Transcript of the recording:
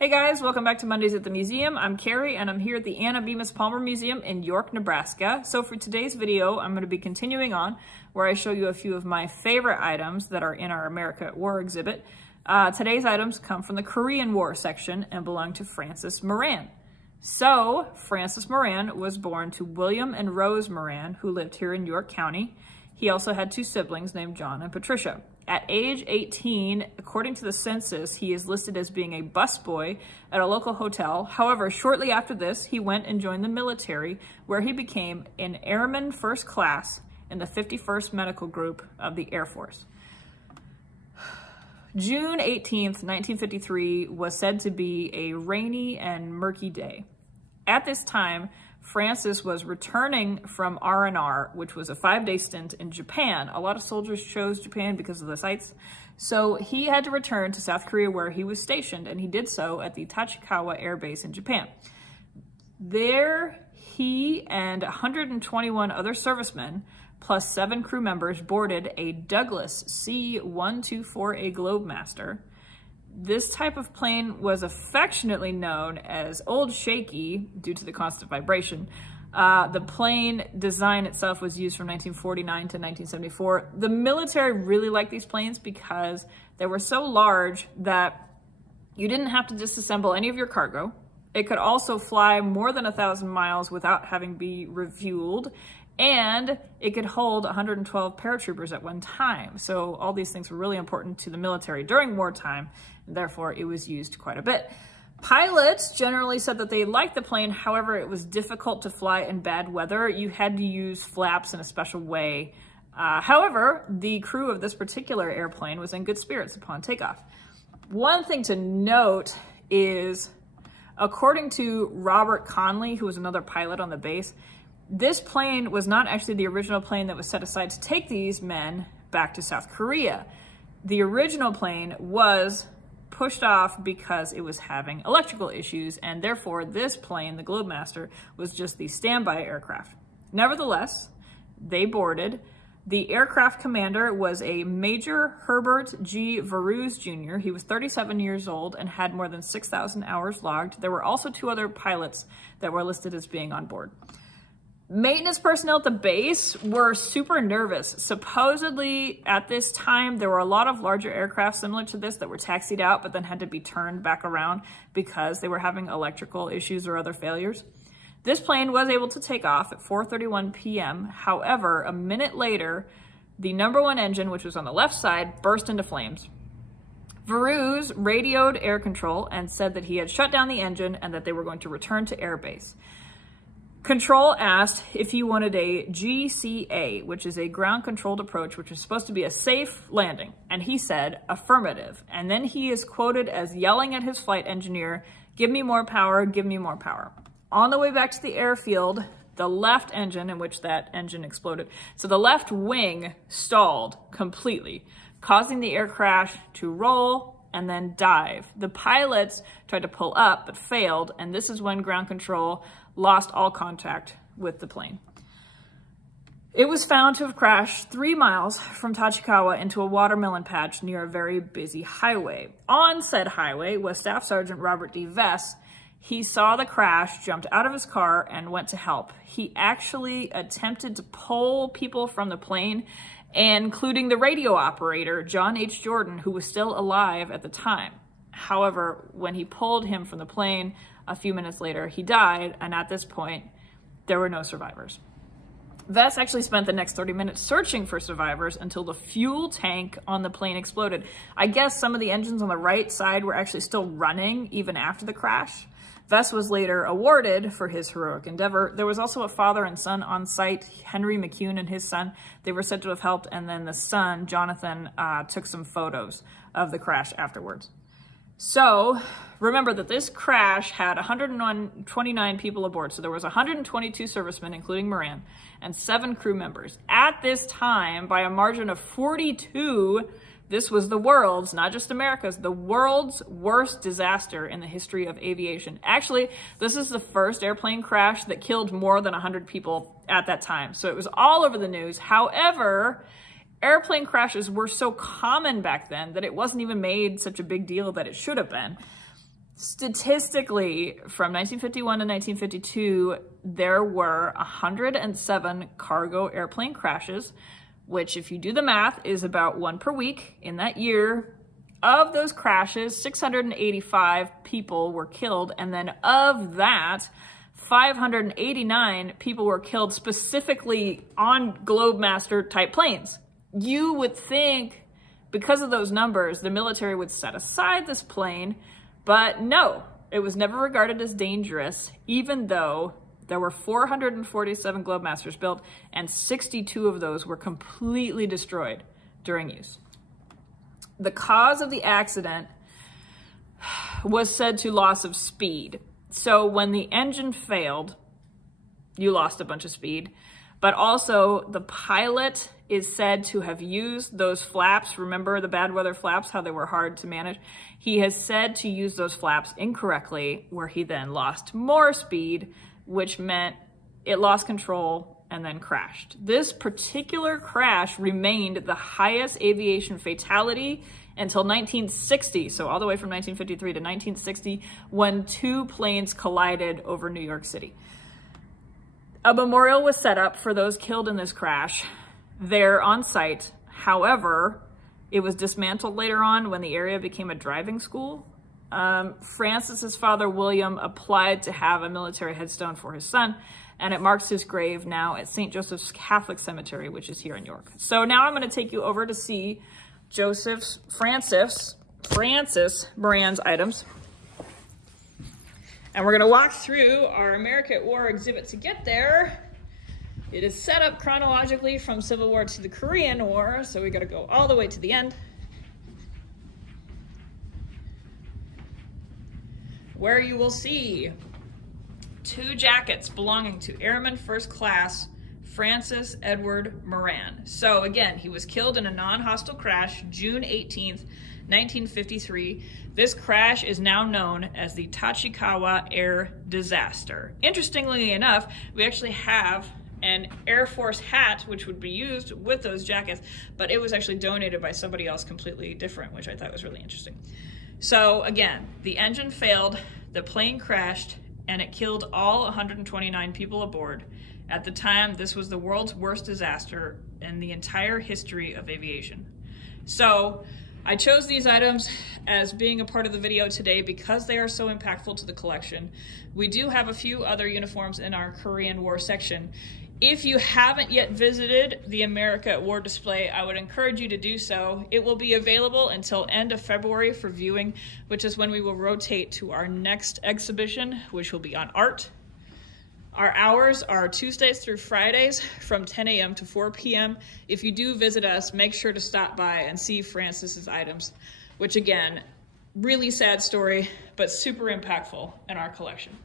Hey guys, welcome back to Mondays at the Museum. I'm Carrie and I'm here at the Anna Bemis Palmer Museum in York, Nebraska. So for today's video, I'm going to be continuing on where I show you a few of my favorite items that are in our America at War exhibit. Today's items come from the Korean War section and belong to Francis Moran. So Francis Moran was born to William and Rose Moran, who lived here in York County. He also had two siblings named John and Patricia. At age 18, according to the census, he is listed as being a busboy at a local hotel. However, shortly after this, he went and joined the military, where he became an airman first class in the 51st Medical Group of the Air Force. June 18th, 1953 was said to be a rainy and murky day. At this time, Francis was returning from R&R, which was a 5-day stint in Japan. A lot of soldiers chose Japan because of the sights. So he had to return to South Korea where he was stationed, and he did so at the Tachikawa Air Base in Japan. There, he and 121 other servicemen, plus 7 crew members, boarded a Douglas C-124A Globemaster. This type of plane was affectionately known as Old Shaky due to the constant vibration. The plane design itself was used from 1949 to 1974. The military really liked these planes because they were so large that you didn't have to disassemble any of your cargo. It could also fly more than 1,000 miles without having to be refueled. And it could hold 112 paratroopers at one time. So all these things were really important to the military during wartime, and therefore it was used quite a bit. Pilots generally said that they liked the plane, however, it was difficult to fly in bad weather. You had to use flaps in a special way. However, the crew of this particular airplane was in good spirits upon takeoff. One thing to note is, according to Robert Conley, who was another pilot on the base, this plane was not actually the original plane that was set aside to take these men back to South Korea. The original plane was pushed off because it was having electrical issues, and therefore this plane, the Globemaster, was just the standby aircraft. Nevertheless, they boarded. The aircraft commander was a Major Herbert G. Varuz Jr. He was 37 years old and had more than 6,000 hours logged. There were also 2 other pilots that were listed as being on board. Maintenance personnel at the base were super nervous. Supposedly, at this time, there were a lot of larger aircraft similar to this that were taxied out but then had to be turned back around because they were having electrical issues or other failures. This plane was able to take off at 4:31 p.m. However, a minute later, the number 1 engine, which was on the left side, burst into flames. Varuz radioed air control and said that he had shut down the engine and that they were going to return to airbase. Control asked if he wanted a GCA, which is a ground-controlled approach, which is supposed to be a safe landing, and he said affirmative. And then he is quoted as yelling at his flight engineer, "Give me more power, give me more power." On the way back to the airfield, the left engine, in which that engine exploded, so the left wing stalled completely, causing the air crash to roll and then dive. The pilots tried to pull up but failed, and this is when ground control lost all contact with the plane. It was found to have crashed 3 miles from Tachikawa into a watermelon patch near a very busy highway. On said highway was Staff Sergeant Robert D. Vess. He saw the crash, jumped out of his car, and went to help. He actually attempted to pull people from the plane, including the radio operator, John H. Jordan, who was still alive at the time. However, when he pulled him from the plane, a few minutes later, he died, and at this point, there were no survivors. Vess actually spent the next 30 minutes searching for survivors until the fuel tank on the plane exploded. I guess some of the engines on the right side were actually still running even after the crash. Vess was later awarded for his heroic endeavor. There was also a father and son on site, Henry McCune and his son. They were said to have helped, and then the son, Jonathan, took some photos of the crash afterwards. So remember that this crash had 129 people aboard. So there was 122 servicemen, including Moran, and 7 crew members. At this time, by a margin of 42, this was the world's, not just America's, the world's worst disaster in the history of aviation. Actually, this is the first airplane crash that killed more than 100 people at that time. So it was all over the news. However, airplane crashes were so common back then that it wasn't even made such a big deal that it should have been. Statistically, from 1951 to 1952, there were 107 cargo airplane crashes, which, if you do the math, is about 1 per week in that year. Of those crashes, 685 people were killed, and then of that, 589 people were killed specifically on Globemaster type planes. You would think, because of those numbers, the military would set aside this plane, but no, it was never regarded as dangerous, even though there were 447 Globemasters built, and 62 of those were completely destroyed during use. The cause of the accident was said to loss of speed. So when the engine failed, you lost a bunch of speed, but also the pilot is said to have used those flaps. Remember the bad weather flaps, how they were hard to manage? He has said to use those flaps incorrectly, where he then lost more speed, which meant it lost control and then crashed. This particular crash remained the highest aviation fatality until 1960, so all the way from 1953 to 1960, when 2 planes collided over New York City. A memorial was set up for those killed in this crash there on site. However, it was dismantled later on when the area became a driving school. Francis's father, William, applied to have a military headstone for his son, and it marks his grave now at St. Joseph's Catholic Cemetery, which is here in York. So now I'm going to take you over to see Francis Moran's items. And we're going to walk through our America at War exhibit to get there. It is set up chronologically from Civil War to the Korean War, so we got to go all the way to the end, where you will see 2 jackets belonging to Airman First Class Francis Edward Moran. So again, he was killed in a non-hostile crash June 18th, 1953. This crash is now known as the Tachikawa Air Disaster. Interestingly enough, we actually have an Air Force hat, which would be used with those jackets, but it was actually donated by somebody else completely different, which I thought was really interesting. So again, the engine failed, the plane crashed, and it killed all 129 people aboard. At the time, this was the world's worst disaster in the entire history of aviation. So I chose these items as being a part of the video today because they are so impactful to the collection. We do have a few other uniforms in our Korean War section. If you haven't yet visited the America at War display, I would encourage you to do so. It will be available until end of February for viewing, which is when we will rotate to our next exhibition, which will be on art. Our hours are Tuesdays through Fridays from 10 a.m. to 4 p.m. If you do visit us, make sure to stop by and see Francis's items, which again, really sad story, but super impactful in our collection.